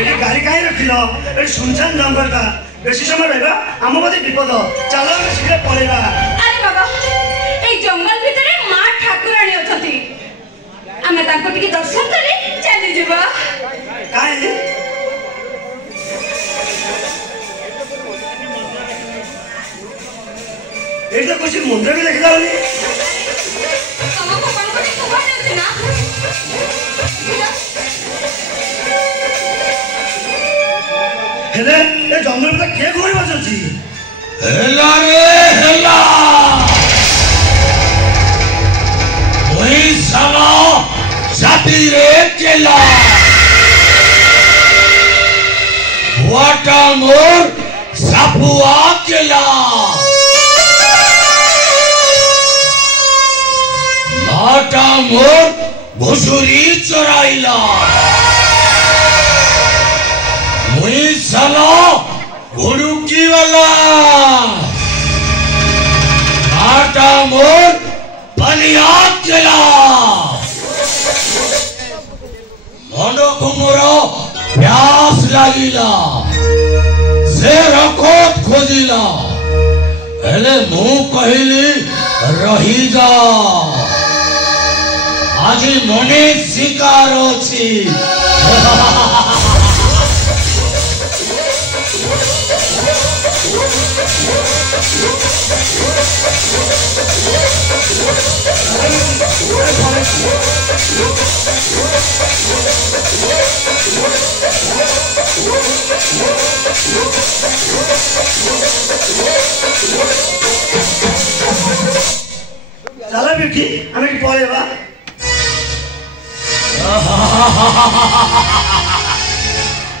ये गाड़ी कहीं रखिल ये सुनसान जंगल का बेसी समय रहबा आम बदे विपद चलो हम शीघ्र पळेबा। अरे बाबा ए जंगल भितरे मां ठाकुराणी अछती आमे ताको टिके दर्शन करी चली जीवा। काहे एक तो कुछ मंदिर भी देखला होनी तुमको कौन को खबर नहीं ना हेले ए जंगल में के घोड़ी बजची हेला रे हेला वही साला जाति रे केला वाटा मोर सापुआ केला लाटा मोर घुसुरी चराइला मुई साला घुड़ुकी वाला लाटा मोर बलिया केला मन को मोर प्यास लागिला से रखत खोजिला हेले मु कहली रही जा आज मने शिकार अछि चला बेटी हमें की पळेबा।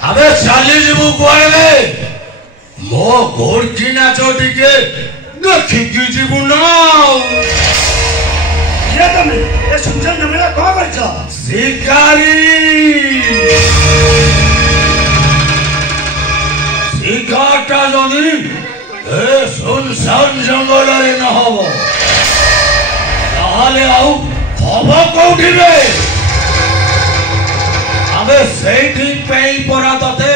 अबे चाली जीवु कोड़े मो घोड़की नाचो टिके देखिकी जीवु ना ये तमे ए सुनसान नमेला को करछ शिकारी शिकारटा जदी ए सुनसान जंगल रे न हबो ताले आउ हबो कोठिबे अबे सेठी पेई परा तते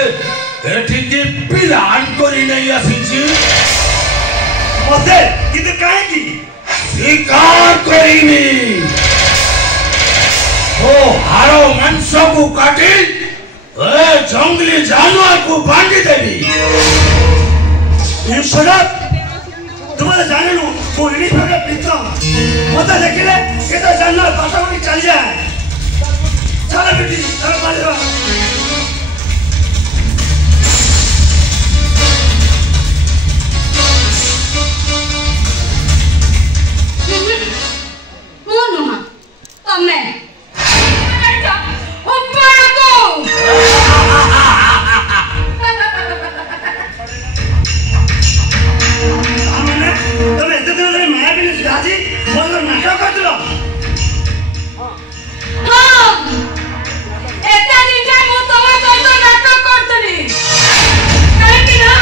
एठी की प्लान करी नहीं आसीची मते किते काहे की शिकार करीनी ओ हारो मांस को काटी ए जंगली जानवर को बांधी देवी ये शराब तुम्हारे जाने लो वो इन्हीं पर पीता मते देखिले के तो जानना पासा को चल जाए। चलो बेटी चलो पळेबा। मोनुमा तमे ऊपर को हमने तमे एते दिन रे माया बिन राजी मोर नाटक करतलो। हां एता दिन मु तमे सहित नाटक करतली काहे कि ना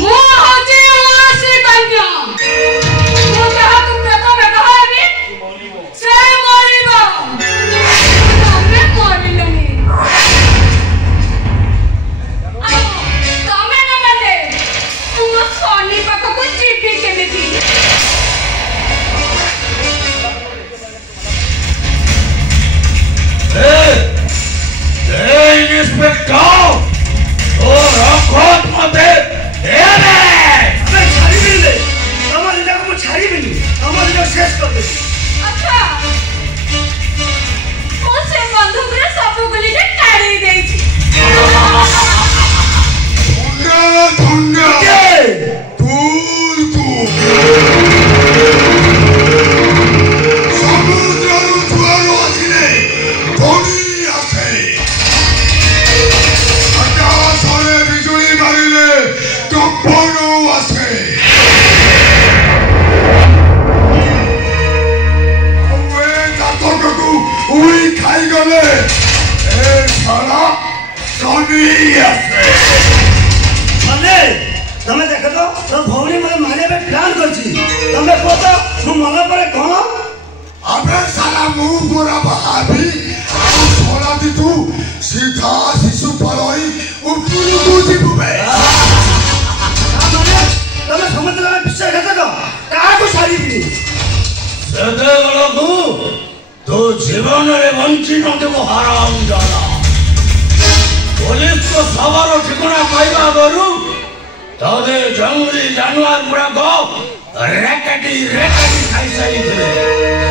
मु होचे वासी कन्या मु जहा तू प्रथम कहबी से मरिबो तमे मरिलनी आ तमे न माने तुम सोनी पाको को चिट्ठी केमिति इंस्पेक्टर ओ रखत मते एने अबे छाड़ी बिन दे हमारे जगह को छाड़ी बिन हमारे जगह शेष कर दे। अच्छा ओ से बंदूक रे सब गुली के काढ़ी देई छी धुंडा के तूल तू समुद्र जुआरो आसिने धोनी आसे आकाशरे बिजुली मारिले कंपनो आसे ओए तातोकू उई खाई गले ए साला सोनी आसे मने तमे देखो तो भौनी मने मारे पे प्लान करछी तमे को तो मु मन पर कोन अबे साला मुंह गोरा भाभी सोला दी तू सीधा शिशु परोई चुप है तमें समझ लगा विश्वासघातक काहाको छाड़िबिनी ସେତେବେଳକୁ ତୁ ଜୀବନରେ ବଞ୍ଚି ନଥିବୁ ହରାମଜାଦା ପୋଲିସକୁ ଶବର ଠିକଣା ପାଇବା ଆଗରୁ ତତେ ଜଙ୍ଗଲି ଜାନୁଆର ଗୁଡାକ ରେକାଟି ଖାଇସାରିଥିବେ